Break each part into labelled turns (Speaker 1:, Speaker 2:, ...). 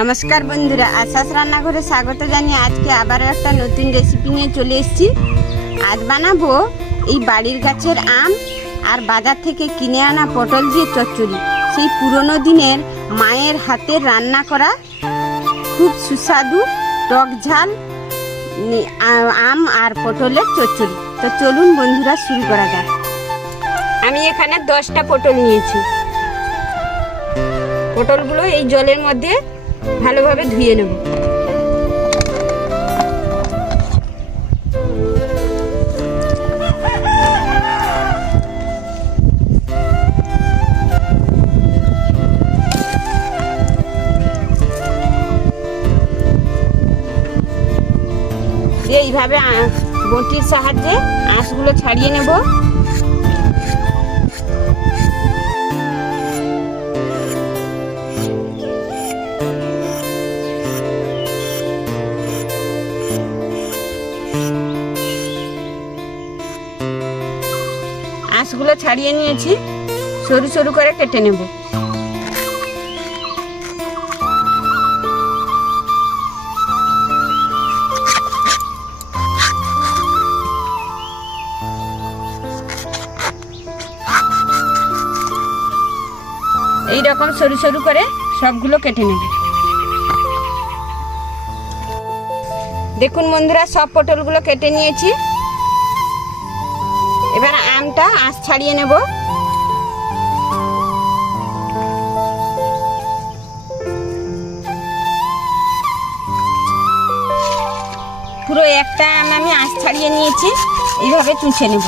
Speaker 1: নমস্কার বন্ধুরা, আশাস রান্নাঘরে স্বাগত জানিয়ে আজকে আবারও একটা নতুন রেসিপি নিয়ে চলে এসেছি। আজ বানাবো এই বাড়ির গাছের আম আর বাজার থেকে কিনে আনা পটল দিয়ে চচ্চড়ি। সেই পুরনো দিনের মায়ের হাতের রান্না করা খুব সুস্বাদু টক ঝাল আম আর পটলের চচ্চড়ি। তো চলুন বন্ধুরা, শুরু করা যাক। আমি এখানে দশটা পটল নিয়েছি। পটলগুলো এই জলের মধ্যে ভালোভাবে ধুয়ে নেব। এইভাবে বটির সাহায্যে আঁশগুলো ছাড়িয়ে নেব। আঁশগুলো ছাড়িয়ে নিয়েছি, সরু সরু করে কেটে নেব। এই রকম সরু সরু করে সবগুলো কেটে নেব। দেখুন বন্ধুরা, সব পটলগুলো কেটে নিয়েছি। এবার আমটা আঁচ ছাড়িয়ে নেব। পুরো একটা আম আমি আঁচ ছাড়িয়ে নিয়েছি, এইভাবে চুষে নেব।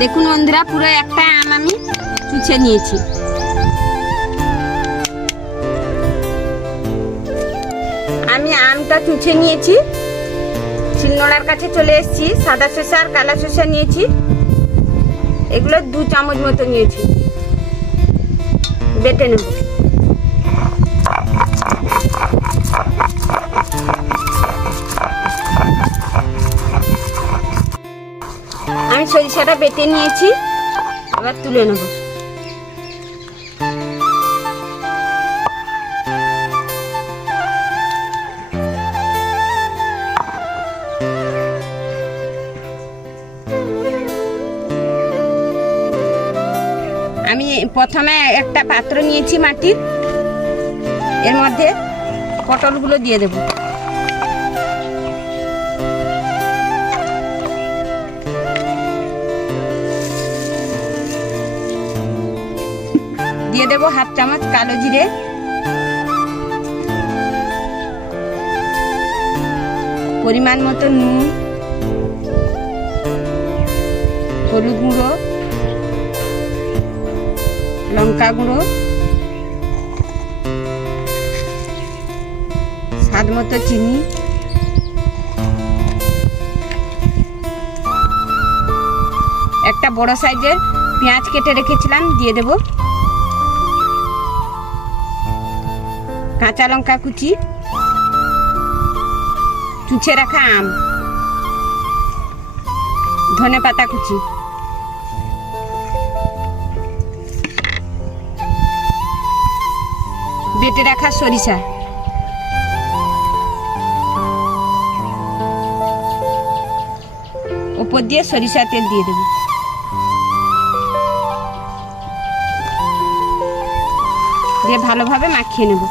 Speaker 1: দেখুন বন্ধুরা, পুরো একটা আম আমি চুছে নিয়েছি। আমি আমটা চুছে নিয়েছি। শিলনোড়ার কাছে চলে এসেছি, সাদা শসা আর কালা শসা নিয়েছি। এগুলো দু চামচ মতো নিয়েছি। বেটে নেব। সরিষাটা বেটে নিয়েছি। এবার তুলে নেব। আমি প্রথমে একটা পাত্র নিয়েছি মাটির। এর মধ্যে পটলগুলো দিয়ে দেবো। দিয়ে দেবো হাফ চামচ কালো জিরে। পরিমাণ মতো নুন। হলুদ গুঁড়ো। লঙ্কা গুঁড়ো। স্বাদ মতো চিনি। একটা বড় সাইজের পেঁয়াজ কেটে রেখেছিলাম, দিয়ে দেবো। কাঁচা লঙ্কা কুচি চুচে রাখা আম, ধনে পাতা কুচি। বেটে রাখা সরিষা। উপর দিয়ে সরিষা তেল দিয়ে দেবো। দিয়ে ভালোভাবে মাখিয়ে নেব।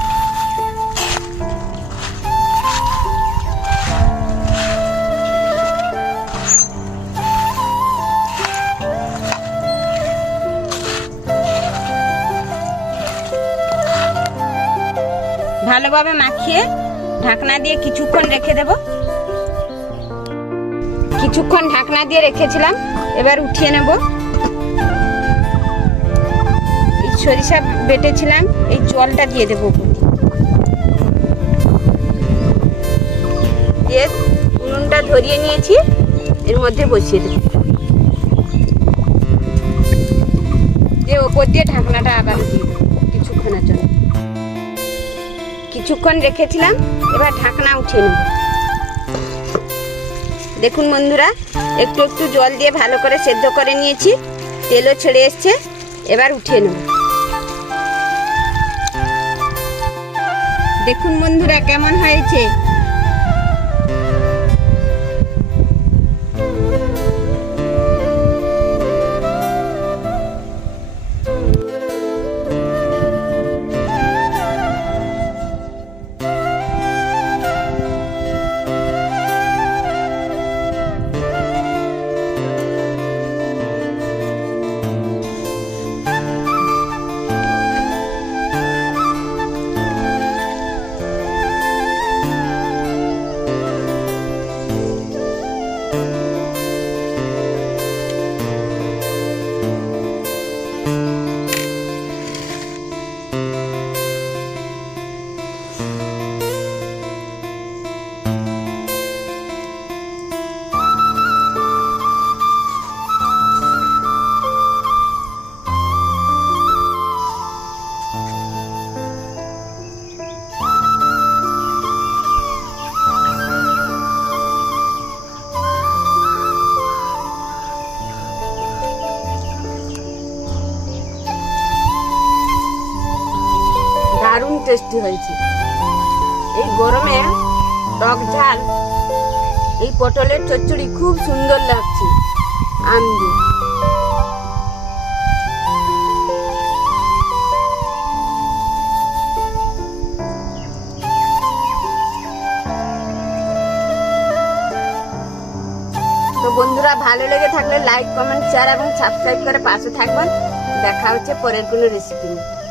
Speaker 1: ভালোভাবে মাখিয়ে ঢাকনা দিয়ে কিছুক্ষণ রেখে দেব। কিছুক্ষণ ঢাকনা দিয়ে রেখেছিলাম, এবার উঠিয়ে নেব। এই সরিষা বেটেছিলাম, এই জলটা দিয়ে দেবো দিয়ে। দিয়ে উনুনটা ধরিয়ে নিয়েছি, এর মধ্যে বসিয়ে দেবো। ওপর দিয়ে ঢাকনাটা আবার দিয়ে কিছুক্ষণ রেখেছিলাম, এবার ঢাকনা উঠিয়ে নেব। দেখুন বন্ধুরা, একটু একটু জল দিয়ে ভালো করে সেদ্ধ করে নিয়েছি, তেলও ছেড়ে এসছে, এবার উঠিয়ে নেব। দেখুন বন্ধুরা, কেমন হয়েছে? টেস্টি হয়েছে। এই গরমে টক ঝাল, এই পটলের চচ্চড়ি খুব সুন্দর লাগছে দিয়ে তো বন্ধুরা, ভালো লেগে থাকলে লাইক কমেন্ট শেয়ার এবং সাবস্ক্রাইব করে পাশে থাকবেন। দেখা হচ্ছে পরের কোনো রেসিপি নিয়ে।